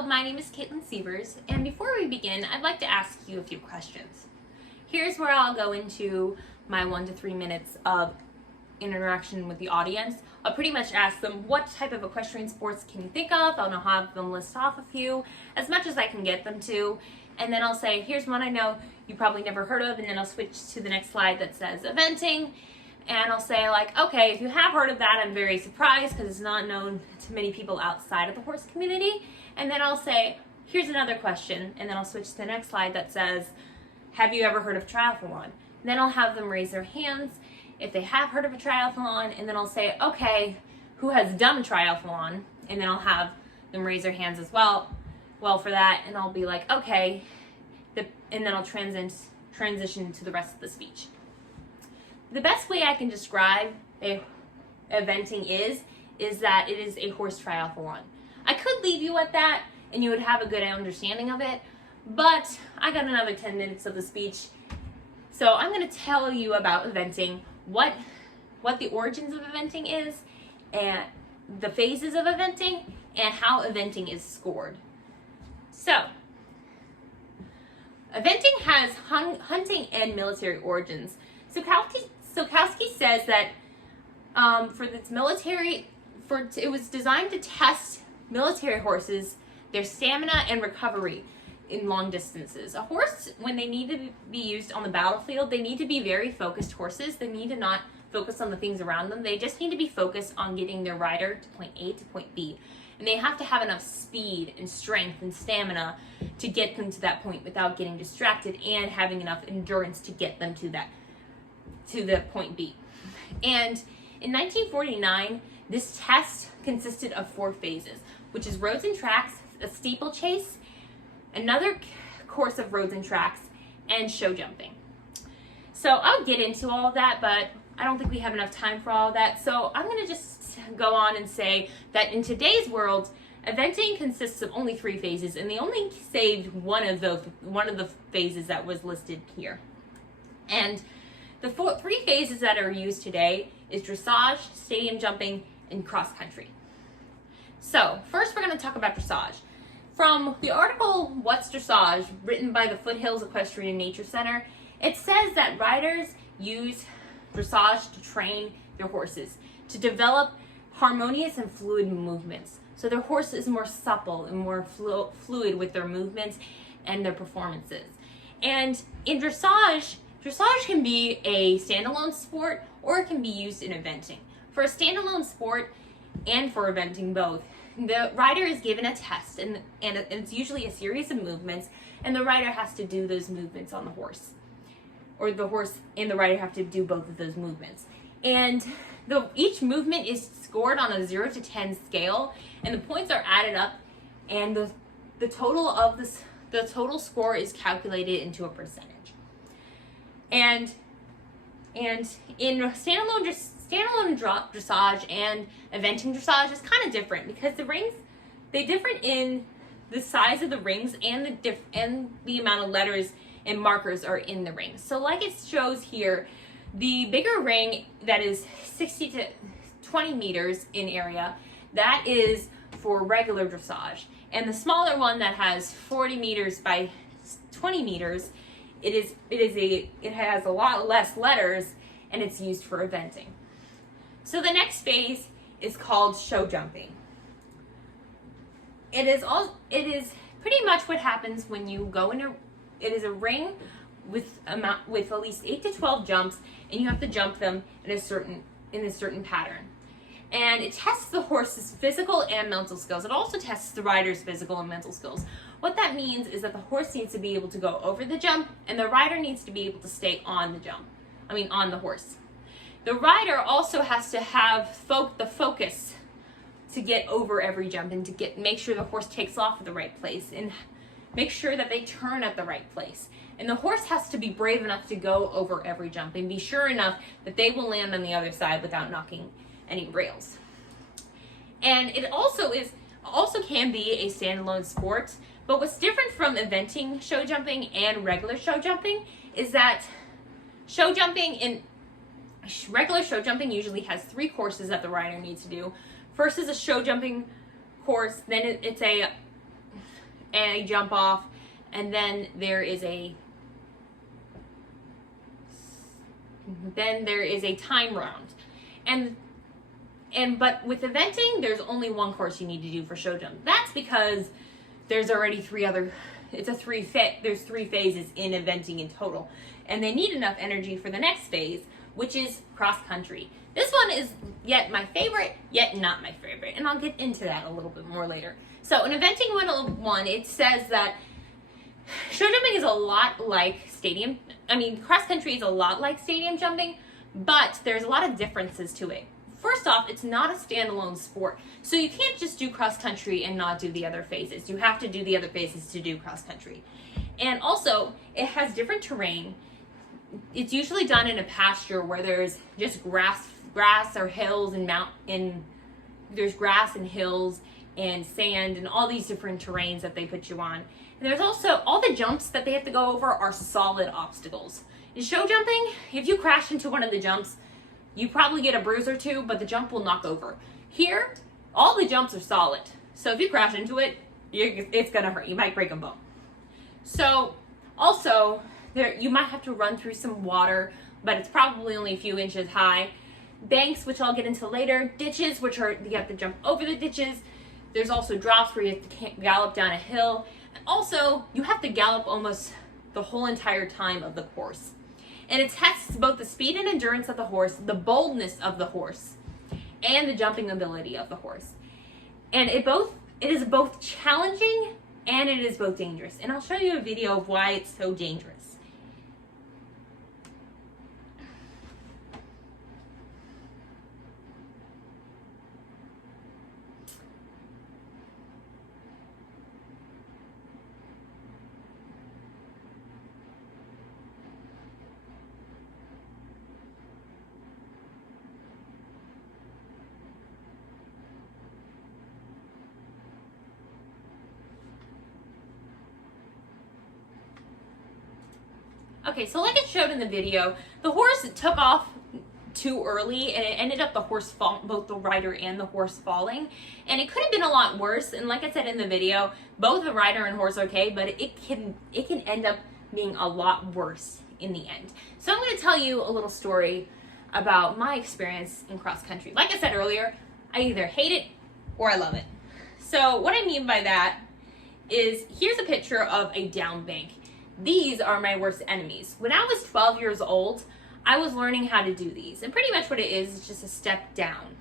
Hello, my name is Caitlin Sievers, and before we begin, I'd like to ask you a few questions. Here's where I'll go into my 1 to 3 minutes of interaction with the audience. I'll pretty much ask them what type of equestrian sports can you think of. I'll have them list off a few, as much as I can get them to, and then I'll say, here's one I know you probably never heard of, and then I'll switch to the next slide that says eventing, and I'll say like, okay, if you have heard of that, I'm very surprised because it's not known to many people outside of the horse community. And then I'll say, here's another question, and then I'll switch to the next slide that says, have you ever heard of triathlon? And then I'll have them raise their hands if they have heard of a triathlon, and then I'll say, okay, who has done triathlon? And then I'll have them raise their hands as well for that, and I'll be like, okay, and then I'll transition to the rest of the speech. The best way I can describe eventing is that it is a horse triathlon. I could leave you at that and you would have a good understanding of it, but I got another 10 minutes of the speech. So I'm going to tell you about eventing, what the origins of eventing is, and the phases of eventing, and how eventing is scored. So, eventing has hunting and military origins. Sokowski says that it was designed to test military horses, their stamina and recovery in long distances. A horse, when they need to be used on the battlefield, they need to be very focused horses. They need to not focus on the things around them. They just need to be focused on getting their rider to point A to point B. And they have to have enough speed and strength and stamina to get them to that point without getting distracted, and having enough endurance to get them to the point B. And in 1949, this test consisted of 4 phases, which is roads and tracks, a steeplechase, another course of roads and tracks, and show jumping. So I'll get into all of that, but I don't think we have enough time for all of that. So I'm going to just go on and say that in today's world, eventing consists of only 3 phases, and they only saved one of the phases that was listed here. And the 3 phases that are used today is dressage, stadium jumping, and cross country. So first we're going to talk about dressage. From the article What's Dressage, written by the Foothills Equestrian Nature Center, it says that riders use dressage to train their horses to develop harmonious and fluid movements. So their horse is more supple and more fluid with their movements and their performances. And in dressage can be a standalone sport, or it can be used in eventing. For a standalone sport and for eventing both, the rider is given a test, and it's usually a series of movements, and the rider has to do those movements on the horse. Or the horse and the rider have to do both of those movements. And each movement is scored on a 0 to 10 scale, and the points are added up, and the total score is calculated into a percentage. And in standalone dressage and eventing dressage is kind of different, because the rings, they differ in the size of the rings and the amount of letters and markers are in the ring. So like it shows here, the bigger ring that is 60 to 20 meters in area, that is for regular dressage. And the smaller one that has 40 meters by 20 meters, it has a lot less letters, and it's used for eventing. So the next phase is called show jumping. It is pretty much what happens when you go in it is a ring with at least 8 to 12 jumps, and you have to jump them in a certain pattern. And it tests the horse's physical and mental skills. It also tests the rider's physical and mental skills. What that means is that the horse needs to be able to go over the jump, and the rider needs to be able to stay on the horse. The rider also has to have the focus to get over every jump, and to make sure the horse takes off at the right place, and make sure that they turn at the right place. And the horse has to be brave enough to go over every jump and be sure enough that they will land on the other side without knocking any rails. And it also can be a standalone sport, but what's different from eventing show jumping and regular show jumping is that regular show jumping usually has 3 courses that the rider needs to do. First is a show jumping course, then it's a and a jump off, and then there is a time round. But with eventing, there's only one course you need to do for show jump. That's because there's already there's 3 phases in eventing in total. And they need enough energy for the next phase, which is cross country. This one is yet my favorite, yet not my favorite. And I'll get into that a little bit more later. So in Eventing 101, it says that show jumping is a lot like cross country is a lot like stadium jumping, but there's a lot of differences to it. First off, it's not a standalone sport. So you can't just do cross country and not do the other phases. You have to do the other phases to do cross country. And also, it has different terrain. It's usually done in a pasture where there's just grass or hills and there's grass and hills and sand and all these different terrains that they put you on. And there's also all the jumps that they have to go over are solid obstacles. In show jumping, if you crash into one of the jumps, you probably get a bruise or two, but the jump will knock over. Here, all the jumps are solid. So if you crash into it, it's gonna hurt. You might break a bone. So also, you might have to run through some water, but it's probably only a few inches high. Banks, which I'll get into later. Ditches, which are, you have to jump over the ditches. There's also drops where you have to gallop down a hill. And also, you have to gallop almost the whole entire time of the course. And it tests both the speed and endurance of the horse, the boldness of the horse, and the jumping ability of the horse. And it is both challenging and it is both dangerous. And I'll show you a video of why it's so dangerous. Okay, so like it showed in the video, the horse took off too early and it ended up both the rider and the horse falling. And it could have been a lot worse. And like I said in the video, both the rider and horse are okay, but it can end up being a lot worse in the end. So I'm going to tell you a little story about my experience in cross country. Like I said earlier, I either hate it or I love it. So what I mean by that is, here's a picture of a down bank. These are my worst enemies. When I was 12 years old, I was learning how to do these. And pretty much what it is just a step down.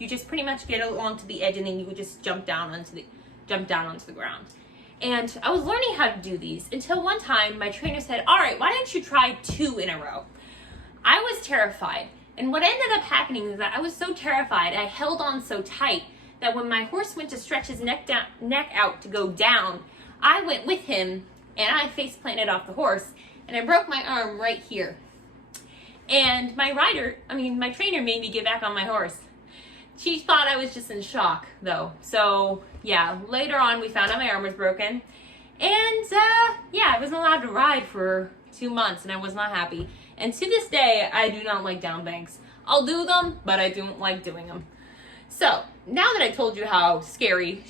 You just pretty much get along to the edge and then you would just jump down onto the ground. And I was learning how to do these until one time my trainer said, all right, why don't you try 2 in a row? I was terrified. And what ended up happening is that I was so terrified, I held on so tight that when my horse went to stretch his neck out to go down, I went with him and I face planted off the horse and I broke my arm right here. And my trainer made me get back on my horse. She thought I was just in shock though. So yeah, later on we found out my arm was broken. And I wasn't allowed to ride for 2 months and I was not happy. And to this day, I do not like down banks. I'll do them, but I don't like doing them. So now that I told you how scary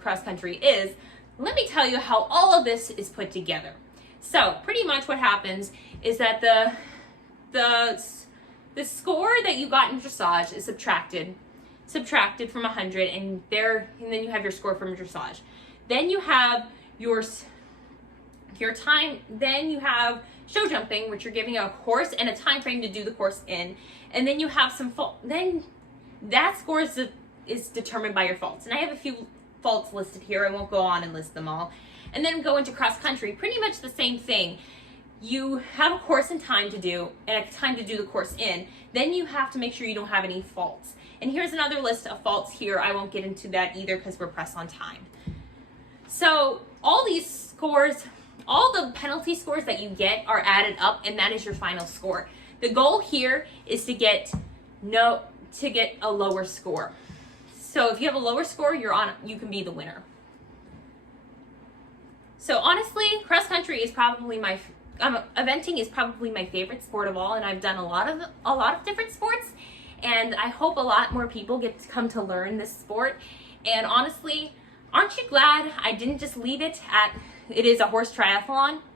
cross country is, let me tell you how all of this is put together. So pretty much what happens is that the score that you got in dressage is subtracted from 100, and then you have your score from dressage. Then you have your time. Then you have show jumping, which you're giving a course and a time frame to do the course in, and then you have some then that score is determined by your faults. And I have a few faults listed here. I won't go on and list them all. And then go into cross country, pretty much the same thing. You have a course and time to do, and a time to do the course in. Then you have to make sure you don't have any faults. And here's another list of faults here. I won't get into that either because we're pressed on time. So all these scores, all the penalty scores that you get are added up, and that is your final score. The goal here is to get a lower score. So if you have a lower score, you can be the winner. So honestly, cross country is probably eventing is probably my favorite sport of all, and I've done a lot of different sports, and I hope a lot more people get to come to learn this sport. And honestly, Aren't you glad I didn't just leave it at, it is a horse triathlon?